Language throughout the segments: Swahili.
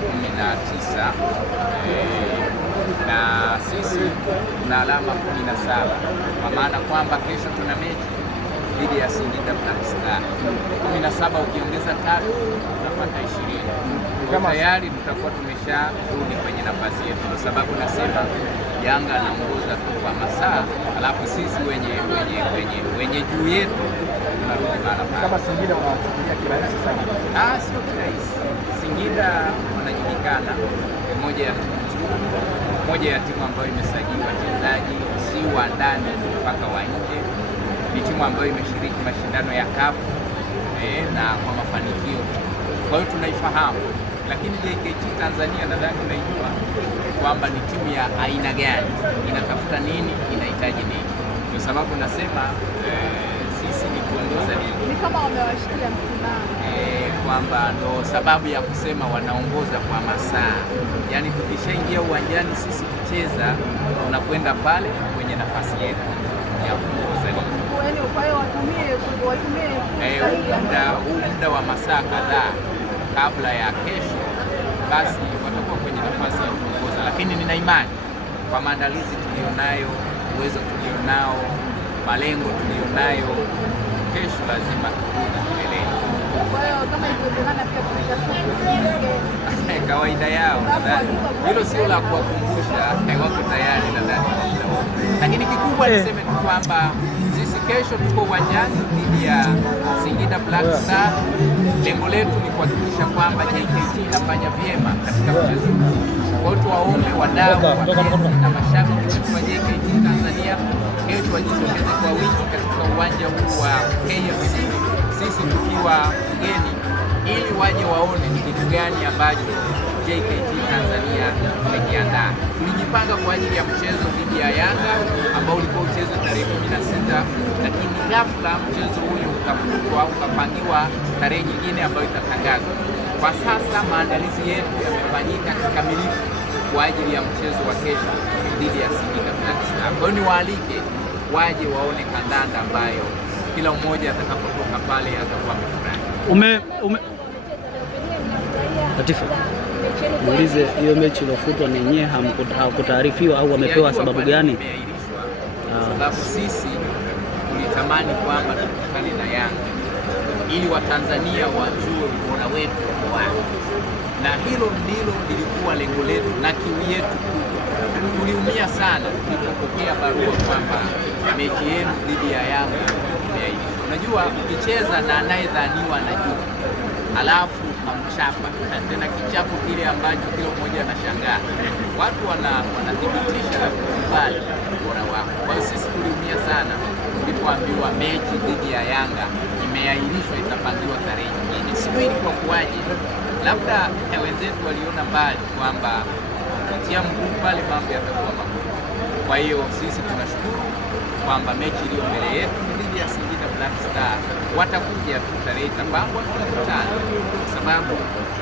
19 na sisi tuna alama 17, kwa maana kwamba kesho tuna mechi dhidi ya Singida Black Star. 17 ukiongeza 3 tunapata 20. Kwa tayari tutakuwa tumesharudi kwenye nafasi yetu, kwa sababu nasema Yanga anaongoza tu kwa masaa, alafu sisi wenye juu yetu tunarudi mara pale. Kama Singida wanachukulia kirahisi sana. Sio kirahisi. Singida wanajulikana moja ya timu ambayo imesajili wachezaji si wa ndani mpaka wa nje. Ni timu ambayo imeshiriki mashindano ya CAF na kwa mafanikio, kwa hiyo tunaifahamu. Lakini JKT Tanzania nadhani unaijua kwamba ni timu ya aina gani, inatafuta nini, inahitaji nini. Kwa sababu nasema sisi ni kuongoza ligi, ni kama wamewashikia msimamo kwamba ndo sababu ya kusema wanaongoza kwa masaa. Yaani tukishaingia uwanjani sisi kucheza, tunakwenda pale kwenye nafasi yetu ya kuongoza ligi. Kwa hiyo watumie muda wa masaa kadhaa kabla ya kesho, basi watakuwa kwenye nafasi ya kuongoza. Lakini nina imani kwa maandalizi tulionayo, uwezo tulionao, malengo tulionayo, kesho lazima turudi kileleni. Kwa hiyo kama ikiwezekana pia kawaida yao, nadhani hilo sio la kuwakumbusha, wako tayari nadhani. Lakini kikubwa niseme tu kwamba sisi kesho tuko uwanjani dhidi ya Singida Black Star. Lengo letu ni kuhakikisha kwamba JKT inafanya vyema katika mchezo huu. Kwa hiyo tuwaombe wadau na mashabiki wa JKT Tanzania kesho wajitokeze kwa wingi katika uwanja huu wa KFC, sisi tukiwa mgeni, ili waje waone ni kitu gani ambacho JKT Tanzania imekiandaa. Tulijipanga kwa ajili ya mchezo dhidi ya Yanga ambao ulikuwa mchezo tarehe 16, lakini ghafla mchezo huyu ukafutwa, ukapangiwa tarehe nyingine ambayo itatangazwa. Kwa sasa maandalizi yetu yamefanyika kikamilifu kwa ajili ya mchezo wa kesho dhidi ya Singida Black Star. Kwa hiyo niwaalike waje waone kandanda ambayo kila mmoja atakapotoka pale atakuwa amefurahi. Latifa, muulize, hiyo mechi iliyofutwa ni yenyewe hakutaarifiwa au wamepewa sababu gani? Sababu sisi tulitamani kwamba tukutane na Yanga ili Watanzania wajue ubora wetu kwa wapi, na hilo ndilo lilikuwa lengo letu na kiu yetu kubwa. Tuliumia sana tulipopokea barua kwamba mechi yenu dhidi ya Yanga imeahirishwa. Unajua, ukicheza na anayedhaniwa anajua, alafu amchapa tena kichapo kile ambacho kila mmoja anashangaa, watu wanathibitisha na kukubali ubora wako. Kwa hiyo sisi tuliumia sana tulipoambiwa mechi dhidi ya Yanga imeahirishwa, itapangiwa tarehe nyingine. Sijui ilikuwa kuwaje, labda wenzetu waliona mbali kwamba kutia mguu pale mambo yatakuwa magumu. Kwa hiyo sisi tunashukuru kwamba mechi iliyo mbele yetu dhidi ya Singida Black Star watakuja tu, tarehe itapangwa, tutakutana, kwa sababu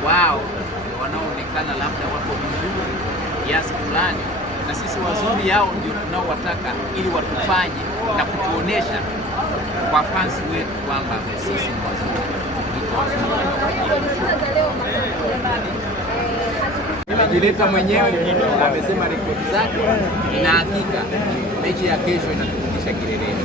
wao wanaoonekana labda wako vizuri kiasi fulani, na sisi wazuri yao ndio tunaowataka, ili watufanye na kutuonesha kwa fans wetu kwamba sisi ni wazuri. Amejileta mwenyewe, amesema rekodi zake, na hakika mechi ya kesho inaturudisha kileleni.